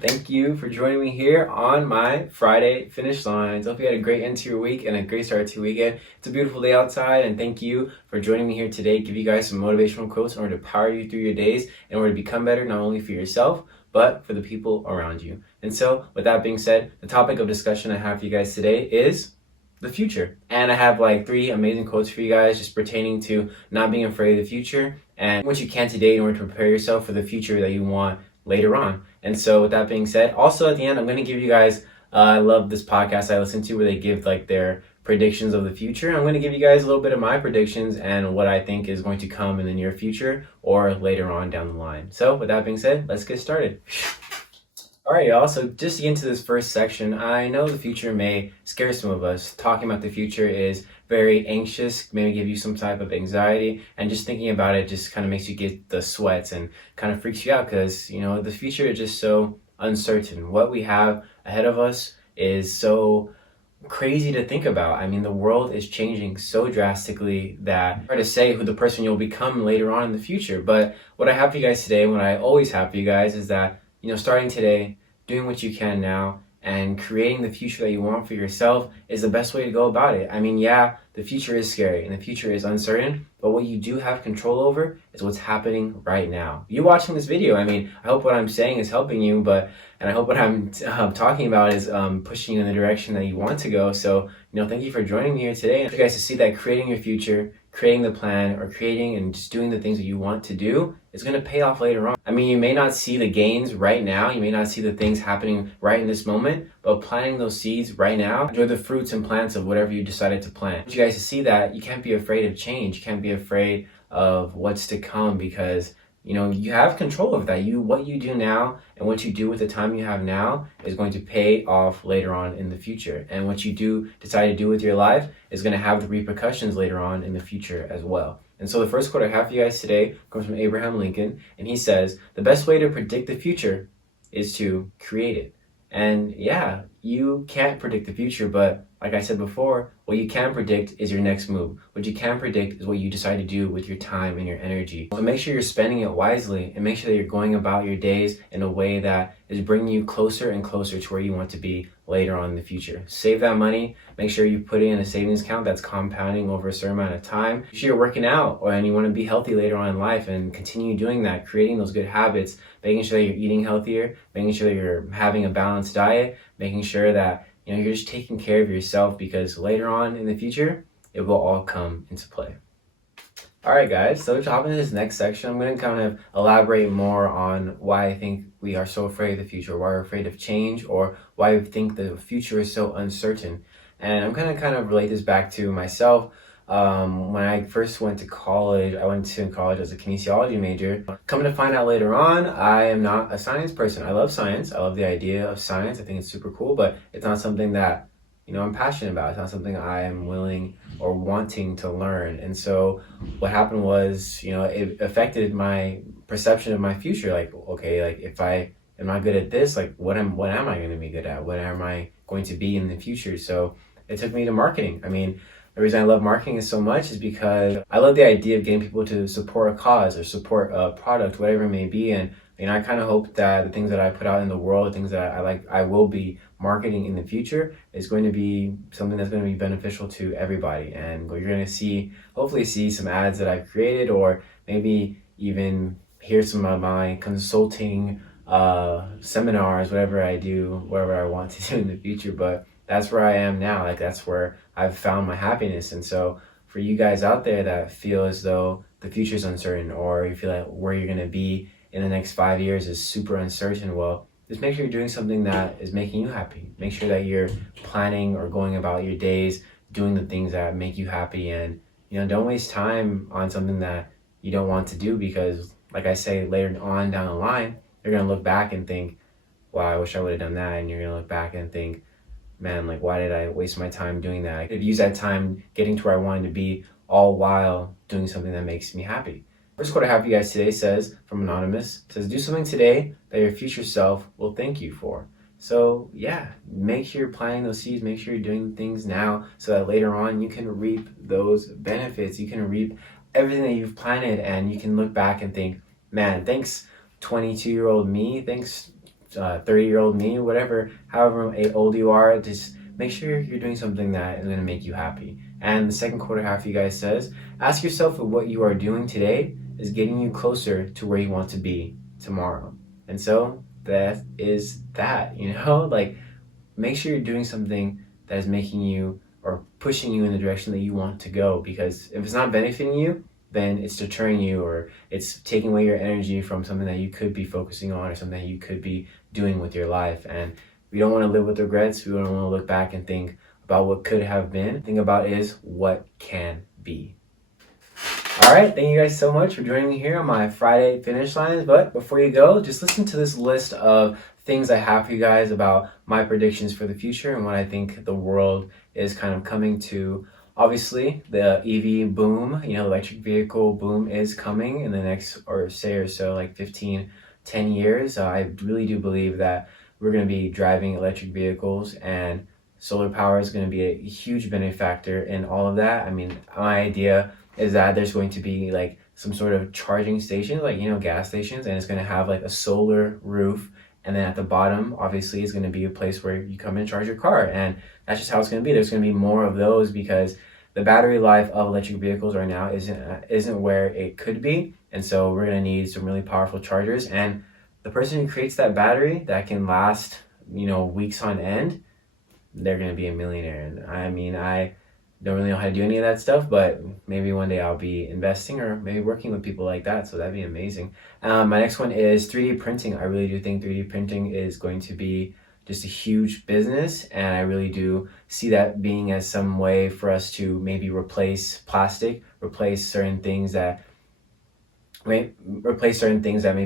Thank you for joining me here on my Friday finish lines. Hope you had a great end to your week and a great start to your weekend. It's a beautiful day outside, and thank you for joining me here today. Give you guys some motivational quotes in order to power you through your days, in order to become better, not only for yourself, but for the people around you. And so, with that being said, the topic of discussion I have for you guys today is the future. And I have like 3 amazing quotes for you guys just pertaining to not being afraid of the future and what you can today in order to prepare yourself for the future that you want later on. And so with that being said, also at the end, I'm going to give you guys, I love this podcast I listen to where they give like their predictions of the future. I'm going to give you guys a little bit of my predictions and what I think is going to come in the near future or later on down the line. So with that being said, let's get started. All right, y'all. So just to get into this first section, I know the future may scare some of us. Talking about the future is very anxious, maybe give you some type of anxiety, and just thinking about it just kind of makes you get the sweats and kind of freaks you out because, you know, the future is just so uncertain. What we have ahead of us is so crazy to think about. I mean, the world is changing so drastically that it's hard to say who the person you'll become later on in the future. But what I have for you guys today, and what I always have for you guys, is that, you know, starting today, doing what you can now, and creating the future that you want for yourself is the best way to go about it. I mean, yeah, the future is scary and the future is uncertain, but what you do have control over is what's happening right now. You watching this video, I mean, I hope what I'm saying is helping you, and I hope what I'm talking about is pushing you in the direction that you want to go. So, you know, thank you for joining me here today. I want you guys to see that creating your future, creating the plan, or creating and just doing the things that you want to do is going to pay off later on. I mean, you may not see the gains right now, you may not see the things happening right in this moment, but planting those seeds right now, enjoy the fruits and plants of whatever you decided to plant. I want you guys to see that you can't be afraid of change, you can't be afraid of what's to come, because you know, you have control of that. What you do now and what you do with the time you have now is going to pay off later on in the future. And what you decide to do with your life is going to have the repercussions later on in the future as well. And so the first quote I have for you guys today comes from Abraham Lincoln, and he says, "The best way to predict the future is to create it." And yeah, you can't predict the future, but like I said before, what you can predict is your next move. What you can predict is what you decide to do with your time and your energy. So make sure you're spending it wisely and make sure that you're going about your days in a way that is bringing you closer and closer to where you want to be later on in the future. Save that money. Make sure you put it in a savings account that's compounding over a certain amount of time. Make sure you're working out and you want to be healthy later on in life and continue doing that, creating those good habits, making sure that you're eating healthier, making sure that you're having a balanced diet, making sure that you're just taking care of yourself, because later on in the future, it will all come into play. All right, guys, so to hop into this next section, I'm going to kind of elaborate more on why I think we are so afraid of the future, why we're afraid of change, or why we think the future is so uncertain. And I'm going to kind of relate this back to myself. When I first went to college, I went to college as a kinesiology major. Coming to find out later on, I am not a science person. I love science. I love the idea of science. I think it's super cool, but it's not something that, you know, I'm passionate about. It's not something I am willing or wanting to learn. And so what happened was, you know, it affected my perception of my future. Like, okay, like if I am not good at this, like what am I going to be good at? What am I going to be in the future? So it took me to marketing. I mean, the reason I love marketing so much is because I love the idea of getting people to support a cause or support a product, whatever it may be. And you know, I kind of hope that the things that I put out in the world, the things that I will be marketing in the future, is going to be something that's going to be beneficial to everybody. And you're going to hopefully see some ads that I've created, or maybe even hear some of my consulting seminars, whatever I do, whatever I want to do in the future. But that's where I am now. Like, that's where I've found my happiness. And so for you guys out there that feel as though the future is uncertain, or you feel like where you're going to be in the next 5 years is super uncertain, well, just make sure you're doing something that is making you happy. Make sure that you're planning or going about your days, doing the things that make you happy. And, you know, don't waste time on something that you don't want to do, because like I say, later on down the line, you're going to look back and think, wow, I wish I would have done that. And you're going to look back and think, man, like, why did I waste my time doing that? I could use that time getting to where I wanted to be, all while doing something that makes me happy. First quote I have for you guys today says, from Anonymous, says, "Do something today that your future self will thank you for." So yeah, make sure you're planting those seeds, make sure you're doing things now so that later on you can reap those benefits. You can reap everything that you've planted, and you can look back and think, man, thanks 22-year-old me, thanks 30-year-old me, whatever, however old you are, just make sure you're doing something that is going to make you happy. And the second quarter half, you guys says, ask yourself if what you are doing today is getting you closer to where you want to be tomorrow. And so that is that, like, make sure you're doing something that is making you or pushing you in the direction that you want to go, because if it's not benefiting you, then it's deterring you, or it's taking away your energy from something that you could be focusing on or something that you could be doing with your life. And we don't want to live with regrets. We don't want to look back and think about what could have been. The thing about is what can be. All right, thank you guys so much for joining me here on my Friday finish lines. But before you go, just listen to this list of things I have for you guys about my predictions for the future and what I think the world is kind of coming to. Obviously, the EV boom, electric vehicle boom is coming in the next, or so, like 10 years. I really do believe that we're going to be driving electric vehicles, and solar power is going to be a huge benefactor in all of that. I mean, my idea is that there's going to be like some sort of charging station, like, gas stations, and it's going to have like a solar roof. And then at the bottom, obviously, is going to be a place where you come and charge your car. And that's just how it's going to be. There's going to be more of those because the battery life of electric vehicles right now isn't where it could be. And so we're going to need some really powerful chargers. And the person who creates that battery that can last, weeks on end, they're going to be a millionaire. And I mean, I don't really know how to do any of that stuff, but maybe one day I'll be investing or maybe working with people like that. So that'd be amazing. My next one is 3D printing. I really do think 3D printing is going to be just a huge business. And I really do see that being as some way for us to maybe replace plastic, replace certain things that may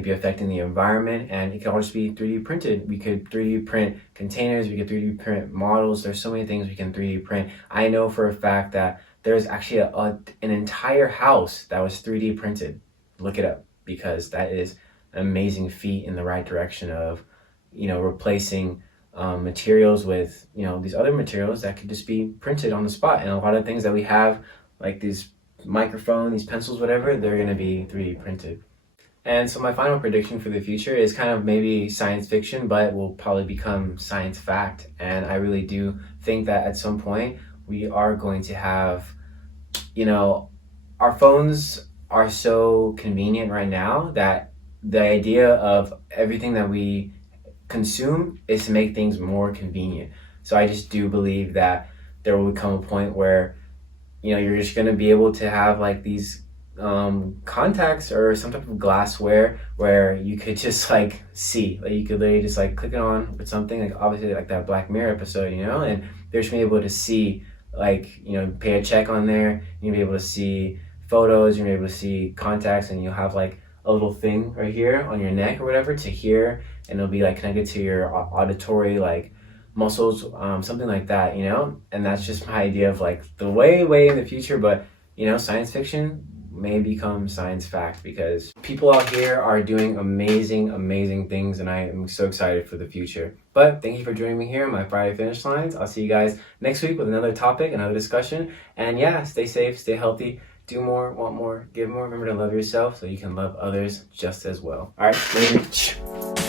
be affecting the environment, and it can all just be 3D printed. We could 3D print containers, we could 3D print models. There's so many things we can 3D print. I know for a fact that there's actually an entire house that was 3D printed. Look it up, because that is an amazing feat in the right direction of, replacing materials with, these other materials that could just be printed on the spot. And a lot of things that we have, like these microphone, these pencils, whatever, they're going to be 3D printed. And so my final prediction for the future is kind of maybe science fiction, but will probably become science fact. And I really do think that at some point we are going to have, our phones are so convenient right now that the idea of everything that we consume is to make things more convenient. So I just do believe that there will come a point where you're just going to be able to have like these contacts or some type of glassware where you could just like see, like you could literally just like click it on with something, like obviously like that Black Mirror episode, and they're just going to be able to see, like, pay a check on there, you'll be able to see photos, you'll be able to see contacts, and you'll have like a little thing right here on your neck or whatever to hear, and it'll be like connected to your auditory like muscles, something like that, and that's just my idea of like the way in the future. But science fiction may become science fact, because people out here are doing amazing things, and I am so excited for the future. But thank you for joining me here on my Friday finish lines. I'll see you guys next week with another topic, another discussion. And yeah, stay safe, stay healthy, do more, want more, give more. Remember to love yourself so you can love others just as well. All right, later.